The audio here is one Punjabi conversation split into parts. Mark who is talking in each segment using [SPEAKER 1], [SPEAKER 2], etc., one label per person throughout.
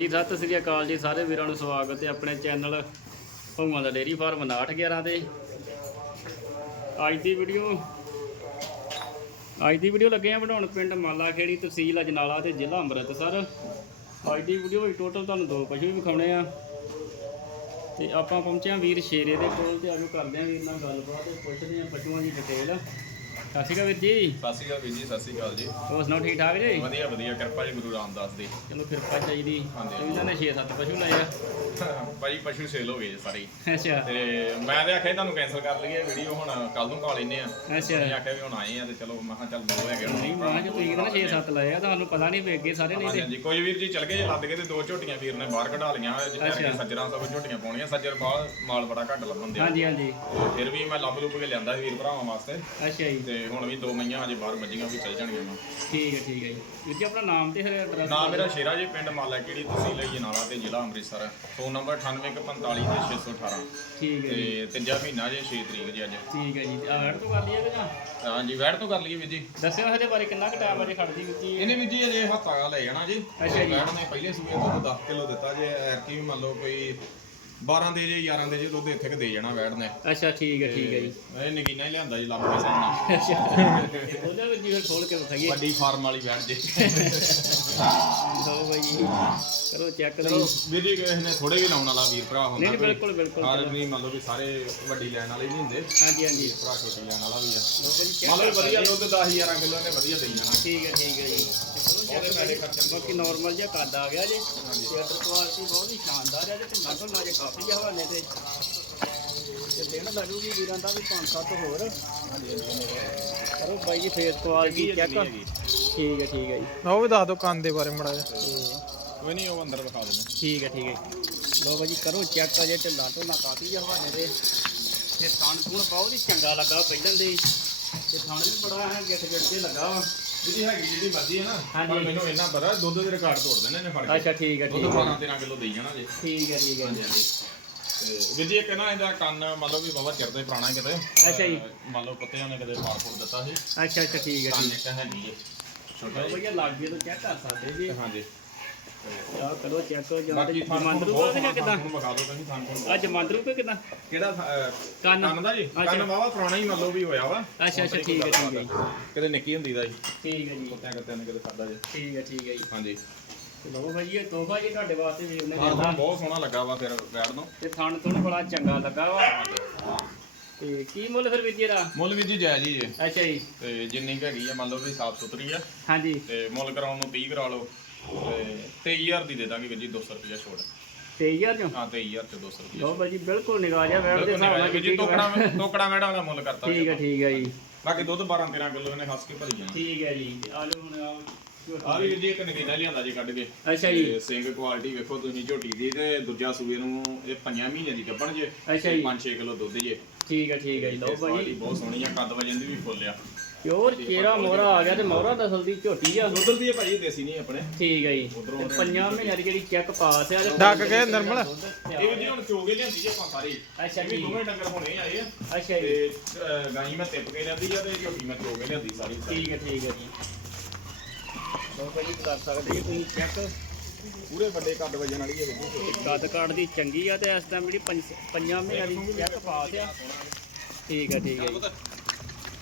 [SPEAKER 1] ਜੀ, ਸਤਿ ਸ੍ਰੀ ਅਕਾਲ ਜੀ, ਸਾਰੇ ਵੀਰਾਂ ਨੂੰ ਸਵਾਗਤ ਹੈ ਆਪਣੇ ਚੈਨਲ ਭੂਆ ਦਾ ਡੇਰੀ ਫਾਰਮ 911 ਤੇ। ਅੱਜ ਦੀ ਵੀਡੀਓ, ਅੱਜ ਦੀ ਵੀਡੀਓ ਲੱਗੇ ਆ ਬਣਾਉਣ ਪਿੰਡ ਮਾਲਾ ਖੇੜੀ ਤਹਿਸੀਲ ਅਜਨਾਲਾ ਤੇ ਜ਼ਿਲ੍ਹਾ ਅੰਮ੍ਰਿਤਸਰ। ਅੱਜ ਦੀ ਵੀਡੀਓ ਵਿੱਚ ਟੋਟਲ ਤੁਹਾਨੂੰ ਦੋ ਪਸ਼ੂ ਵੀ ਵਿਖਾਉਣੇ ਆ। ਤੇ ਆਪਾਂ ਪਹੁੰਚੇ ਆ ਵੀਰ ਸ਼ੇਰੇ ਦੇ ਕੋਲ ਤੇ ਆਜੋ ਕਰਦੇ ਆ ਵੀਰ ਨਾਲ ਗੱਲਬਾਤ ਤੇ ਪੁੱਛਦੇ ਆ ਪਸ਼ੂਆਂ ਦੀ ਡਿਟੇਲ ਸਤਿ ਸ਼੍ਰੀ ਅਕਾਲ ਵੀਰ ਜੀ।
[SPEAKER 2] ਸਤਿ ਸ਼੍ਰੀ ਅਕਾਲ ਵੀਰ ਜੀ ਸਤਿ ਸ਼੍ਰੀ ਅਕਾਲ ਜੀ।
[SPEAKER 1] ਹੋਰ ਸੁਣਾਓ ਠੀਕ ਠਾਕ ਜੀ?
[SPEAKER 2] ਵਧੀਆ ਵਧੀਆ ਕਿਰਪਾ ਜੀ ਗੁਰੂ ਰਾਮਦਾਸ ਦੀ।
[SPEAKER 1] ਚਲੋ ਕਿਰਪਾ ਚਾਹੀਦੀ।
[SPEAKER 2] ਹਾਂਜੀ।
[SPEAKER 1] ਇਹਨਾਂ ਨੇ 6-7 ਪਸ਼ੂ ਲਏ ਆ।
[SPEAKER 2] ਭਾਈ ਪਸ਼ੂ ਸੇਲ ਹੋ ਗਏ ਜੀ ਸਾਰੇ। ਹੀ।
[SPEAKER 1] ਅੱਛਾ।
[SPEAKER 2] ਤੇ ਮੈਂ ਤੇ ਆਖਿਆ ਸੀ ਤੁਹਾਨੂੰ ਕੈਨਸਲ ਕਰ ਲਈਏ ਵੀਡੀਓ ਹੁਣ ਕੱਲ ਨੂੰ ਪਾ ਲੈਨੇ ਆ।
[SPEAKER 1] ਅੱਛਾ।
[SPEAKER 2] ਅਸੀਂ ਆਖਿਆ ਵੀ ਹੁਣ ਆਏ ਆ ਤੇ ਚਲੋ ਮੈਂ ਕਿਹਾ ਚੱਲ ਦੋ ਹੈਗੇ ਹੁਣ
[SPEAKER 1] ਨਹੀਂ ਮਾਂ ਜੇ ਤੁਸੀਂ ਕਹਿੰਦੇ 6-7 ਲਏ ਆ ਤੁਹਾਨੂੰ ਪਤਾ ਨਹੀਂ ਵੀ ਅੱਗੇ ਸਾਰੇ ਨਹੀਂ
[SPEAKER 2] ਹਾਂਜੀ
[SPEAKER 1] ਤੇ
[SPEAKER 2] ਹਾਂਜੀ ਕੋਈ ਵੀਰ ਜੀ ਚਲ ਗਏ ਲੱਦ ਕੇ ਤੇ ਦੋ ਝੋਟੀਆਂ ਵੀਰ ਨੇ ਬਾਹਰ ਕਢਾ ਲਈਆਂ ਜਿੱਥੇ
[SPEAKER 1] ਅੱਛਾ।
[SPEAKER 2] ਸੱਜਰਾਂ ਸਭ ਝੋਟੀਆਂ ਪਾਉਣੀਆਂ ਸੱਜਰ ਬਾਹਰ ਮਾਲ ਬੜਾ ਘੱਟ ਲੱਭਣ ਦੇ
[SPEAKER 1] ਹਾਂਜੀ ਹਾਂਜੀ।
[SPEAKER 2] ਫਿਰ ਵੀ ਮੈਂ ਲੱਭ ਲੁੱਭ ਕੇ ਲਿਆਂਦਾ ਸੀ ਵੀਰ ਭਰਾਵਾਂ ਵਾਸਤੇ।
[SPEAKER 1] ਅੱਛਾ ਜੀ।
[SPEAKER 2] ਤੇ ਹੁਣ ਵੀ ਦੋ ਮਈਆਂ ਅਜੇ ਬਾਹਰ ਵੱਜੀਆਂ ਵੀ ਚੱਲ ਜਾਣਗੀਆਂ ਵਾ।
[SPEAKER 1] ਠੀਕ ਹੈ ਠੀਕ ਹੈ ਜੀ। ਵੀਰ ਜੀ ਆਪਣਾ ਨਾਮ ਤੇ ਫਿਰ ਐਡਰੈਸ
[SPEAKER 2] ਨਾਮ ਮੇਰਾ ਸ਼ੇਰਾ ਜੀ ਪਿੰਡ ਮਾਲਾ ਕਿਹੜੀ ਤਹਿਸੀਲ ਹੈ ਜਨਾਲਾ ਤੇ ਜ਼ਿਲ੍ਹਾ ਅੰਮ੍ਰਿਤਸਰ। ਫੋਨ ਨੰਬਰ 9845 ਤੇ 618
[SPEAKER 1] ਠੀਕ ਹੈ ਜੀ।
[SPEAKER 2] ਤੇ ਤੀਜਾ ਮਹੀਨਾ ਜੇ 6 ਤਰੀਕ ਜੀ ਅੱਜ।
[SPEAKER 1] ਠੀਕ ਹੈ ਜੀ। ਆ ਵੈਟ ਤੋਂ ਕਰ ਲਈਏ ਕਿ ਨਾ
[SPEAKER 2] ਹਾਂਜੀ ਵੈਟ ਤੋਂ ਕਰ ਲਈਏ ਵੀਰ ਜੀ।
[SPEAKER 1] ਦੱਸਿਓ ਇਹਦੇ ਬਾਰੇ ਕਿੰਨਾ ਕੁ ਟਾਈਮ ਅਜੇ ਖੜਦੀ ਵੀਰ ਜੀ?
[SPEAKER 2] ਇਹਨੇ ਵੀਰ ਜੀ ਅਜੇ ਹੱਥਾ ਲੈ ਜਾਣਾ ਜੀ।
[SPEAKER 1] ਅੱਛਾ ਜੀ।
[SPEAKER 2] ਨੇ ਪਹਿਲੇ ਸੂਏ ਤੋਂ 10 ਕਿਲੋ ਦਿੱਤਾ ਜੇ ਐਰਕੀ ਵੀ ਮੰਨ ਲਓ ਕੋਈ 12 ਦੇ ਜੇ 11 ਦੇ ਜੇ ਦੁੱਧ ਇੱਥੇ ਕ ਦੇ ਜਾਣਾ ਵੈਟ ਨੇ।
[SPEAKER 1] ਅੱਛਾ ਠੀਕ ਹੈ ਠੀਕ ਹੈ ਜੀ।
[SPEAKER 2] ਇਹ ਨਗੀਨਾ ਹੀ ਲਿਆਂਦਾ ਜੀ ਕੇ ਸਾਹਮਣੇ
[SPEAKER 1] ਅੱਛਾ। ਉਹਦਾ ਵੀਰ ਜੀ ਫਿਰ ਖੋਲ ਕੇ ਵਿਖਾਈਏ।
[SPEAKER 2] ਵੱਡੀ ਫਾਰਮ ਵਾਲੀ ਵੈਟ ਜੀ।
[SPEAKER 1] ਲਓ ਬਾਈ ਜੀ। ਚੈੱਕ ਕਰੋ
[SPEAKER 2] ਵੀਰ ਜੀ ਕਿਸੇ ਨੇ ਥੋੜੇ ਵੀ ਲਾਉਣ ਵਾਲਾ ਵੀਰ ਭਰਾ ਹੁੰਦਾ
[SPEAKER 1] ਨਹੀਂ ਨਹੀਂ
[SPEAKER 2] ਕੋਈ।
[SPEAKER 1] ਬਿਲਕੁਲ ਬਿਲਕੁਲ।
[SPEAKER 2] ਸਾਰੇ ਵੀ ਮੰਨ ਲਓ ਵੀ ਸਾਰੇ ਵੱਡੀ ਲੈਣ ਵਾਲੇ ਨਹੀਂ ਹੁੰਦੇ।
[SPEAKER 1] ਹਾਂਜੀ ਹਾਂਜੀ।
[SPEAKER 2] ਭਰਾ ਛੋਟੀ ਲੈਣ ਵਾਲਾ ਵੀ ਆ।
[SPEAKER 1] ਲਓ ਬਾਈ check
[SPEAKER 2] ਮੰਨ ਲਓ ਵੀ
[SPEAKER 1] ਕਰ
[SPEAKER 2] ਵਧੀਆ। ਦੁੱਧ 10 11 ਕਿਲੋ ਨੇ ਵਧੀਆ ਦੇਈ ਜਾਣਾ।
[SPEAKER 1] ਠੀਕ ਹੈ ਠੀਕ ਹੈ ਜੀ। ਤੇ ਚਲੋ
[SPEAKER 2] ਉਹਦੇ ਪੈਸੇ ਖਰਚਣ
[SPEAKER 1] ਬਾਕੀ ਨਾਰਮਲ ਜਿਹਾ ਕੱਦ ਆ ਗਿਆ ਜੀ। ਅਦਰ ਕੁਆਲਿਟੀ ਬਹੁਤ ਹੀ ਸ਼ਾਨਦਾਰ ਹੈ ਜੀ ਤੇ ਨਗਲ ਨਾਲ ਜੇ ਕਾਫੀ ਜਿਹਾ ਹਵਾਲੇ ਤੇ। ਤੇ ਦੇਣ ਲੱਗੂਗੀ ਵੀਰਾਂ ਦਾ ਵੀ 5-7 ਹੋਰ। ਕਰੋ ਬਾਈ ਜੀ ਫੇਸ ਕੁਆਲਿਟੀ ਚੈੱਕ ਠੀਕ ਹੈ ਠੀਕ ਹੈ ਜੀ।
[SPEAKER 3] ਉਹ ਵੀ ਦੱਸ ਦਿਓ ਕੰਨ ਦੇ ਬਾਰੇ ਮੜਾ ਜਿਹਾ।
[SPEAKER 2] ਕੋਈ ਨਹੀਂ ਉਹ ਅੰਦਰ ਦਿਖਾ ਦੇਣਾ
[SPEAKER 1] ਠੀਕ ਹੈ ਠੀਕ ਹੈ ਲੋ ਬਾਈ ਜੀ ਕਰੋ ਚੈੱਕ ਅਜੇ ਢਿੱਲਾ ਢੋਲਾ ਕਾਫੀ ਜਿਹਾ ਹਵਾਲੇ ਤੇ। ਤੇ ਥਣ ਥੁਣ ਬਹੁਤ ਹੀ ਚੰਗਾ ਲੱਗਾ ਪਹਿਲਾਂ ਦੇ। ਤੇ ਥਣ ਵੀ ਬੜਾ ਹੈ ਗਿੱਟ ਗਿੱਟ ਕੇ ਲੱਗਾ ਵਾ।
[SPEAKER 2] ਜਿਹਦੀ ਹੈਗੀ ਜਿਹਦੀ ਮਰਜ਼ੀ ਹੈ ਨਾ।
[SPEAKER 1] ਹਾਂਜੀ।
[SPEAKER 2] ਪਰ ਮੈਨੂੰ ਇੰਨਾ ਪਤਾ ਦੁੱਧ ਦੇ ਰਿਕਾਰਡ ਤੋੜ ਦੇਣੇ ਨੇ ਫੜ ਕੇ।
[SPEAKER 1] ਅੱਛਾ ਠੀਕ ਹੈ
[SPEAKER 2] ਦੁੱਧ
[SPEAKER 1] ਠੀਕ ਹੈ।
[SPEAKER 2] 12 13 ਕਿਲੋ ਦੇਈ ਜਾਣਾ ਜੀ।
[SPEAKER 1] ਠੀਕ ਹੈ ਠੀਕ ਹੈ।
[SPEAKER 2] ਹਾਂਜੀ ਹਾਂਜੀ। ਤੇ ਵੀਰ ਜੀ ਇੱਕ ਨਾ ਇਹਦਾ ਕੰਨ ਮੰਨ ਲਓ ਵੀ ਬਾਬਾ ਚਿਰ ਤੋਂ ਹੀ ਪੁਰਾਣਾ ਕਿਤੇ।
[SPEAKER 1] ਅੱਛਾ ਜੀ।
[SPEAKER 2] ਅਹ ਮੰਨ ਲਓ ਕੁੱਤਿਆਂ ਨੇ ਕਦੇ ਮਾਰ ਫੋੜ ਦਿੱਤਾ ਸੀ।
[SPEAKER 1] ਅੱਛਾ ਅੱਛਾ ਠੀਕ ਹੈ
[SPEAKER 2] ਕੰਨ
[SPEAKER 1] ਠੀਕ।
[SPEAKER 2] ਇੱਕ ਹੈ ਨਹੀਂ ਜੀ। ਛੋਟਾ
[SPEAKER 1] ਲਓ
[SPEAKER 2] ਜੀ।
[SPEAKER 1] ਭਈਆ ਲੱਗ ਗਿਆ ਤਾਂ ਚੈੱਕ ਕਰ ਸਕਦੇ ਜੀ।
[SPEAKER 2] ਹਾਂਜੀ।
[SPEAKER 1] ਆ ਕਰੋ ਚੈੱਕ ਜਾਂ
[SPEAKER 2] ਬਾਕੀ ਥਾਨ
[SPEAKER 1] ਜਮਾਂਦਰੂ
[SPEAKER 2] ਬਹੁਤ
[SPEAKER 1] ਕਿ ਕਿਦਾਂ?
[SPEAKER 2] ਤੁਹਾਨੂੰ ਵਿਖਾ ਦੋ ਤੁਸੀਂ ਥਾਨ ਕੋਲ
[SPEAKER 1] ਆ ਜਮਾਂਦਰੂ ਕਿ ਕਿਦਾਂ?
[SPEAKER 2] ਕਿਹੜਾ ਅਹ,
[SPEAKER 1] ਕੰਨ।
[SPEAKER 2] ਕੰਨ ਦਾ ਜੀ?
[SPEAKER 1] ਅੱਛਾ।
[SPEAKER 2] ਕੰਨ ਬਾਬਾ ਪੁਰਾਣਾ ਹੀ ਮੰਨ ਲਓ ਵੀ ਹੋਇਆ ਵਾ।
[SPEAKER 1] ਅੱਛਾ ਅੱਛਾ ਠੀਕ ਹੈ ਠੀਕ ਹੈ ਜੀ।
[SPEAKER 2] ਕਿਤੇ ਨਿੱਕੀ ਹੁੰਦੀ ਦਾ ਜੀ।
[SPEAKER 1] ਠੀਕ ਹੈ ਜੀ।
[SPEAKER 2] ਕੁੱਤਿਆਂ ਕੁੱਤਿਆਂ ਨੇ ਕਦੇ ਖਾਦਾ ਜੀ
[SPEAKER 1] ਠੀਕ ਹੈ ਠੀਕ ਹੈ ਜੀ।
[SPEAKER 2] ਹਾਂਜੀ।
[SPEAKER 1] ਤੇ ਲਓ ਭਾਈ ਇਹ ਤੋਹਫਾ ਜੀ ਤੁਹਾਡੇ ਵਾਸਤੇ ਵੀਰ ਨੇ
[SPEAKER 2] ਥਾਨ
[SPEAKER 1] ਦੇਣਾ
[SPEAKER 2] ਬਹੁਤ ਸੋਹਣਾ ਲੱਗਾ ਵਾ ਫਿਰ ਬੈਠ ਨੂੰ।
[SPEAKER 1] ਤੇ ਥਣ ਥੁਣ ਬੜਾ ਚੰਗਾ ਲੱਗਾ ਵਾ। ਤੇ ਕੀ ਮੁੱਲ ਫਿਰ ਜੀ ਇਹਦਾ?
[SPEAKER 2] ਮੁੱਲ ਵੀ ਜੀ ਜਾਇਜ਼ ਹੀ ਜੇ।
[SPEAKER 1] ਅੱਛਾ ਜੀ।
[SPEAKER 2] ਤੇ ਜਿੰਨੀ ਕੁ ਹੈਗੀ ਆ ਮੰਨ ਲਓ ਵੀ ਸਾਫ਼ ਸੁਥਰੀ ਆ।
[SPEAKER 1] ਹਾਂਜੀ।
[SPEAKER 2] ਤੇ ਮੁੱਲ ਕਰਾਉਣ ਨੂੰ 30 ਕਰਾ ਲਓ। ਤੇ 23000 ਦੀ ਦੇ ਦਾਂਗੇ ਵੀਰ ਜੀ 200 ਰੁਪਏ ਛੋੜ
[SPEAKER 1] 23000 ਚੋਂ?
[SPEAKER 2] ਹਾਂ 23000 ਤੇ 200 ਰੁਪਏ
[SPEAKER 1] ਲਓ ਭਾਈ ਜੀ ਬਿਲਕੁਲ ਨਿਗਾਹ ਜਾ ਵੈਟ ਦੇ ਹਿਸਾਬ ਨਾਲ
[SPEAKER 2] ਜੀ ਟੋਕੜਾ ਟੋਕੜਾ ਮੈਡਾ ਵਾਲਾ ਮੁੱਲ ਕਰਤਾ
[SPEAKER 1] ਠੀਕ ਹੈ ਠੀਕ ਹੈ ਜੀ।
[SPEAKER 2] ਬਾਕੀ ਦੁੱਧ 12 13 ਕਿਲੋ ਇਹਨੇ ਹੱਸ ਕੇ ਭਰੀ ਜਾਣਾ।
[SPEAKER 1] ਠੀਕ ਹੈ ਜੀ। ਆ ਲਓ ਹੁਣ ਆ
[SPEAKER 2] ਆ ਵੀ ਜੀ ਇੱਕ ਨਗੀਨਾ ਲਿਆਂਦਾ ਜੀ ਕੱਢ ਕੇ।
[SPEAKER 1] ਅੱਛਾ ਜੀ।
[SPEAKER 2] ਸਿੰਘ ਕੁਆਲਿਟੀ ਵੇਖੋ ਤੁਸੀਂ ਝੋਟੀ ਦੀ ਤੇ ਦੂਜਾ ਸੂਏ ਨੂੰ ਇਹ 5 ਮਹੀਨੇ ਦੀ ਗੱਭਣ ਜੇ।
[SPEAKER 1] ਅੱਛਾ ਜੀ।
[SPEAKER 2] 5-6 ਕਿਲੋ ਦੁੱਧ ਜੇ।
[SPEAKER 1] ਠੀਕ ਹੈ ਠੀਕ ਹੈ ਜੀ। ਲਓ
[SPEAKER 2] ਕੁਆਲਿਟੀ ਬਹੁਤ ਸੋਹਣੀ ਆ ਕੱਦ ਵਜਨ ਦੀ ਵੀ ਫੁੱਲ ਆ।
[SPEAKER 1] ਪਿਓਰ ਚੇਰਾ ਮੋਹਰਾ ਆ ਗਿਆ ਤੇ ਮੋਹਰਾ ਨਸਲ ਦੀ ਝੋਟੀ ਆ।
[SPEAKER 2] ਦੁੱਧ ਦੀ ਹੈ ਭਾਜੀ ਦੇਸੀ ਨਹੀਂ ਆਪਣੇ।
[SPEAKER 1] ਠੀਕ ਹੈ ਜੀ। ਤੇ ਪੰਜਾਂ ਮਹੀਨਿਆਂ ਦੀ ਜਿਹੜੀ ਚੈੱਕ ਪਾਸ ਆ ਤੇ
[SPEAKER 3] ਡੱਕ ਕੇ ਨਰਮਲ
[SPEAKER 2] ਇਹ ਵੀ ਜੀ ਹੁਣ ਚੋਗੇ ਲਿਆਂਦੀ ਜੇ ਆਪਾਂ ਸਾਰੀ।
[SPEAKER 1] ਅੱਛਾ ਜੀ।
[SPEAKER 2] ਦੋਵੇਂ ਡੰਗਰ ਹੋਣੇ ਆਏ ਆ।
[SPEAKER 1] ਅੱਛਾ ਜੀ।
[SPEAKER 2] ਤੇ ਗਾਈ ਮੈਂ ਤਿੱਪ ਕੇ ਲਿਆਂਦੀ ਆ ਤੇ ਝੋਟੀ ਮੈਂ ਚੋਗੇ ਲਿਆਂਦੀ ਸਾਰੀ
[SPEAKER 1] ਠੀਕ ਹੈ ਠੀਕ ਹੈ ਜੀ। ਲਓ ਭਾਈ ਕਰ ਸਕਦੇ ਜੀ ਤੁਸੀਂ ਚੈੱਕ
[SPEAKER 2] ਪੂਰੇ ਵੱਡੇ ਕੱਦ ਵਜਨ ਵਾਲੀ ਹੈ ਜੀ
[SPEAKER 1] ਕੱਦ ਕਾਠ ਦੀ ਚੰਗੀ ਆ ਤੇ ਇਸ ਟਾਈਮ ਜਿਹੜੀ ਪੰਜ- ਪੰਜਾਂ ਮਹੀਨਿਆਂ ਦੀ ਚੈੱਕ ਪਾਸ ਆ। ਠੀਕ ਹੈ ਠੀਕ ਹੈ ਜੀ।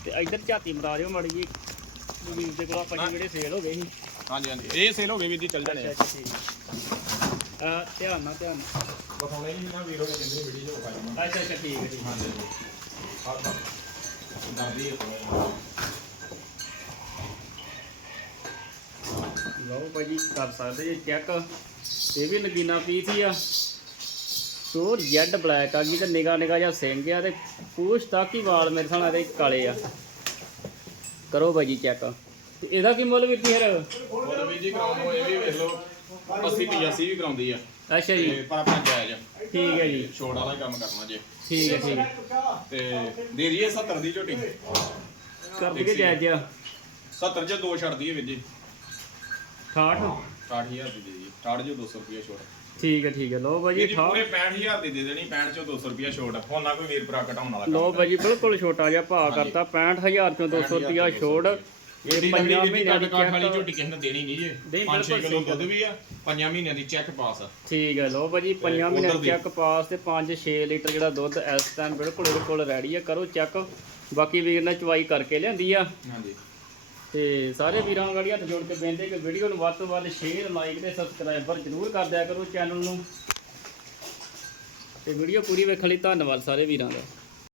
[SPEAKER 1] ਤੇ ਇੱਧਰ ਝਾਤੀ ਮਰਾ ਦਿਓ ਮਾੜੀ ਜੀ ਵੀਰ ਦੇ ਕੋਲ ਆਪਾਂ ਜਿਹੜੇ ਸੇਲ ਹੋ ਗਏ ਸੀ।
[SPEAKER 2] ਹਾਂਜੀ ਹਾਂਜੀ। ਇਹ ਸੇਲ ਹੋ ਗਏ ਵੀਰ ਜੀ ਚੱਲ ਜਾਣੇ
[SPEAKER 1] ਅੱਛਾ ਅੱਛਾ ਠੀਕ। ਆ ਧਿਆਨ ਨਾਲ ਧਿਆਨ
[SPEAKER 2] ਬਖਾਉਣੇ ਨਹੀਂ ਨਾ ਵੀਰੋ ਦੇ ਕਹਿੰਦੇ ਵੀਡੀਓ ਚ
[SPEAKER 1] ਅੱਛਾ ਅੱਛਾ ਠੀਕ ਹੈ ਹੈ।
[SPEAKER 2] ਹਾਂਜੀ ਹਾਂ ਹੈ ਥੋੜ੍ਹਾ
[SPEAKER 1] ਲਓ ਭਾਜੀ ਕਰ ਸਕਦੇ ਜੀ ਚੈੱਕ ਇਹ ਵੀ ਨਗੀਨਾ ਪੀਸ ਹੀ ਆ। ਸੋ ਜੈਡ ਬਲੈਕ ਆ ਗਈ ਤੇ ਨਿਗਾ ਨਿਗਾ ਜਿਹਾ ਸਿੰਘ ਆ ਤੇ ਪੂਛ ਤੱਕ ਹੀ ਵਾਲ ਮੇਰੇ ਸਾਹਮਣੇ ਦੇ ਕਾਲੇ ਆ। ਕਰੋ ਭਾਜੀ ਚੈੱਕ ਤੇ ਇਹਦਾ ਕੀ ਮੁੱਲ ਵੀ ਫਿਰ?
[SPEAKER 2] ਹੋਰ ਵੀਰ ਜੀ ਕਰਾਉਣ ਨੂੰ ਇਹ ਵੀ ਵੇਖ ਲਓ 80 85 ਵੀ ਕਰਾਉਂਦੀ ਆ।
[SPEAKER 1] ਅੱਛਾ ਜੀ।
[SPEAKER 2] ਤੇ ਪਰ ਆਪਣਾ ਜਾਇਜ਼ ਆ।
[SPEAKER 1] ਠੀਕ ਹੈ ਜੀ।
[SPEAKER 2] ਛੋੜ ਵਾਲਾ ਹੀ ਕੰਮ ਕਰਨਾ ਜੇ।
[SPEAKER 1] ਠੀਕ ਹੈ ਠੀਕ ਹੈ।
[SPEAKER 2] ਤੇ ਦੇ ਦਈਏ 70 ਦੀ ਝੋਟੀ।
[SPEAKER 1] ਕਰ ਦਈਏ ਜਾਇਜ਼ ਜਿਹਾ
[SPEAKER 2] 70 ਚ ਦੋ ਛੱਡ ਦਈਏ ਵੀਰ ਜੀ।
[SPEAKER 1] 68
[SPEAKER 2] 60000 ਦੀ ਦੇ ਦਈਏ। 68 ਜੋ 200 ਰੁਪਏ ਛੋੜ।
[SPEAKER 1] ਠੀਕ ਹੈ ਠੀਕ ਹੈ। ਲਓ ਭਾਜੀ
[SPEAKER 2] ਵੀਰ ਜੀ
[SPEAKER 1] 68
[SPEAKER 2] ਪੂਰੇ 65000 ਦੀ ਦੇ ਦੇਣੀ 65 ਚੋਂ 200 ਰੁਪਏ ਛੋੜ ਹੁਣ ਨਾ ਕੋਈ ਵੀਰ ਭਰਾ ਘਟਾਉਣ ਵਾਲਾ ਕੰਮ
[SPEAKER 1] ਭਾਜੀ ਬਿਲਕੁਲ ਛੋਟਾ ਜਿਹਾ ਭਾਅ ਕਰਤਾ 65000 ਚੋਂ 200 ਰੁਪਿਆ ਛੋੜ
[SPEAKER 2] ਇਹਦੀ
[SPEAKER 1] ਪੰਜਾਂ ਮਹੀਨਿਆਂ
[SPEAKER 2] ਮਹੀਨਿਆਂ
[SPEAKER 1] ਦੀ
[SPEAKER 2] ਵਾਲੀ ਝੋਟੀ ਕਿਸੇ ਨੇ ਦੇਣੀ ਨਹੀਂ ਜੇ।
[SPEAKER 1] ਨਹੀਂ,
[SPEAKER 2] 5-6
[SPEAKER 1] ਬਿਲਕੁਲ
[SPEAKER 2] ਕਿਲੋ ਦੁੱਧ ਵੀ ਆ ਪੰਜਾਂ ਮਹੀਨਿਆਂ ਦੀ ਚੈੱਕ ਪਾਸ
[SPEAKER 1] ਠੀਕ ਹੈ ਲਓ ਭਾਜੀ ਪੰਜਾਂ
[SPEAKER 2] ਉੱਧਰ
[SPEAKER 1] ਮਹੀਨੇ
[SPEAKER 2] ਦੀ।
[SPEAKER 1] ਚੈੱਕ ਪਾਸ ਤੇ 5-6 ਲੀਟਰ ਜਿਹੜਾ ਦੁੱਧ ਇਸ ਟਾਈਮ ਬਿਲਕੁਲ ਇਹਦੇ ਕੋਲ ਰੈਡੀ ਆ। ਕਰੋ ਚੈੱਕ ਬਾਕੀ ਵੀਰ ਨੇ ਚਵਾਈ ਕਰਕੇ ਲਿਆਂਦੀ ਆ।
[SPEAKER 2] ਹਾਂਜੀ।
[SPEAKER 1] ਤੇ ਸਾਰੇ ਵੀਰਾਂ ਗਾੜੀ ਹੱਥ ਜੋੜ ਕੇ ਬੇਨਤੀ ਕਿ ਵੀਡੀਓ ਨੂੰ ਵੱਧ ਤੋਂ ਵੱਧ ਸ਼ੇਅਰ ਲਾਈਕ ਤੇ ਸਬਸਕ੍ਰਾਈਬਰ ਜ਼ਰੂਰ ਕਰ ਦਿਆ ਕਰੋ ਚੈਨਲ ਨੂੰ। ਤੇ ਵੀਡੀਓ ਪੂਰੀ ਵੇਖਣ ਲਈ ਧੰਨਵਾਦ ਸਾਰੇ ਵੀਰਾਂ ਦਾ।